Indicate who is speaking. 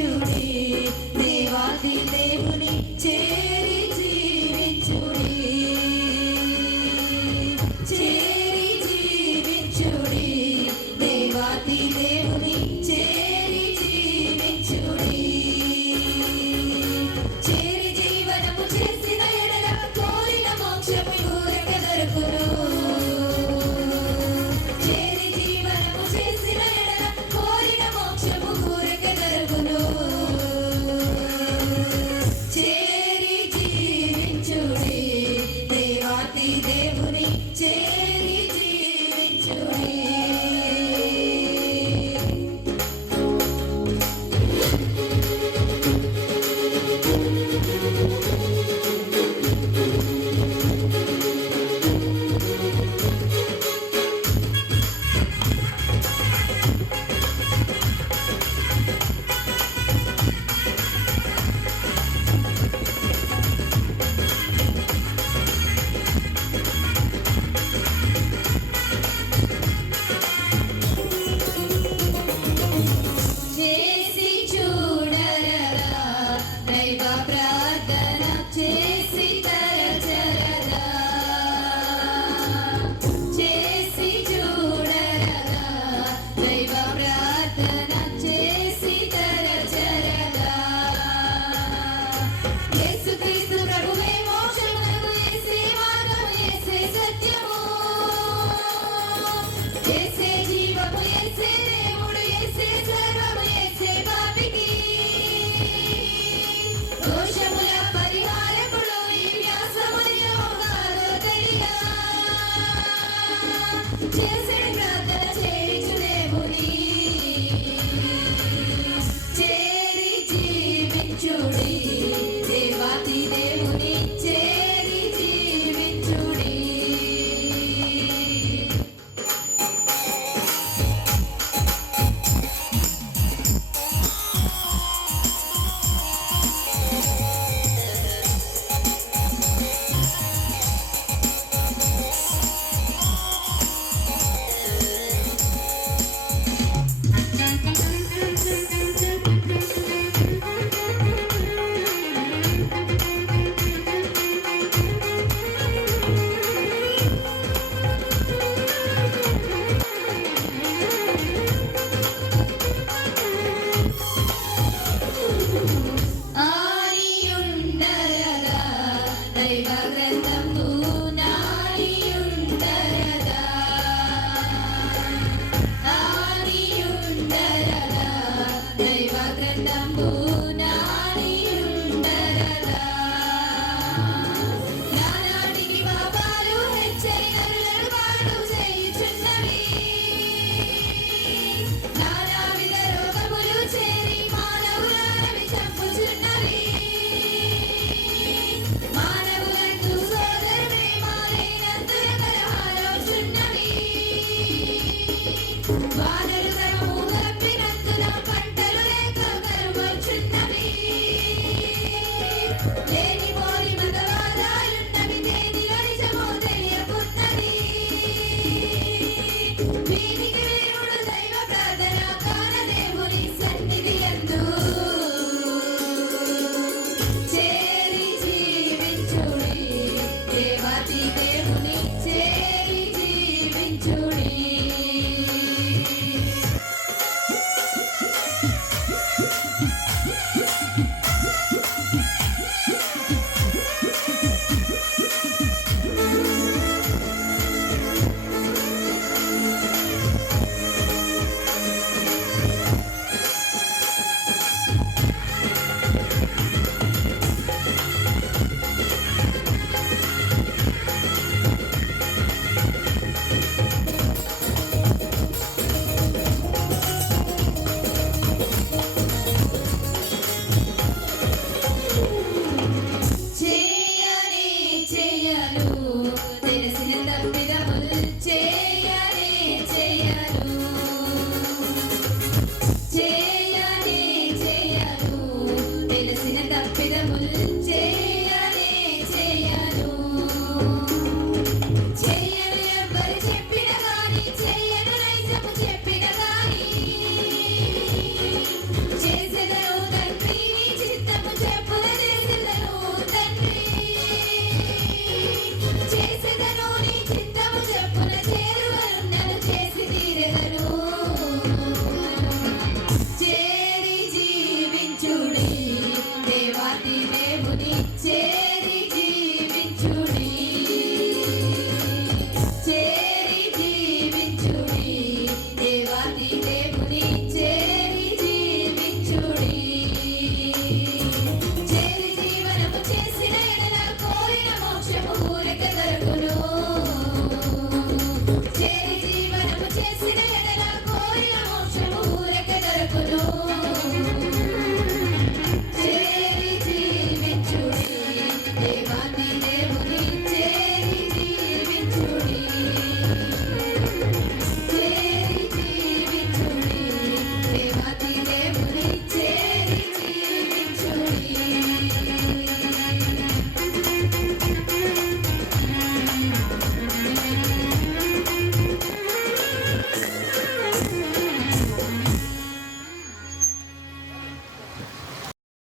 Speaker 1: two, ప్రతి దేవుని చేరి Ooh. చేయని చేయలు. తెలిసిన తప్పే Jam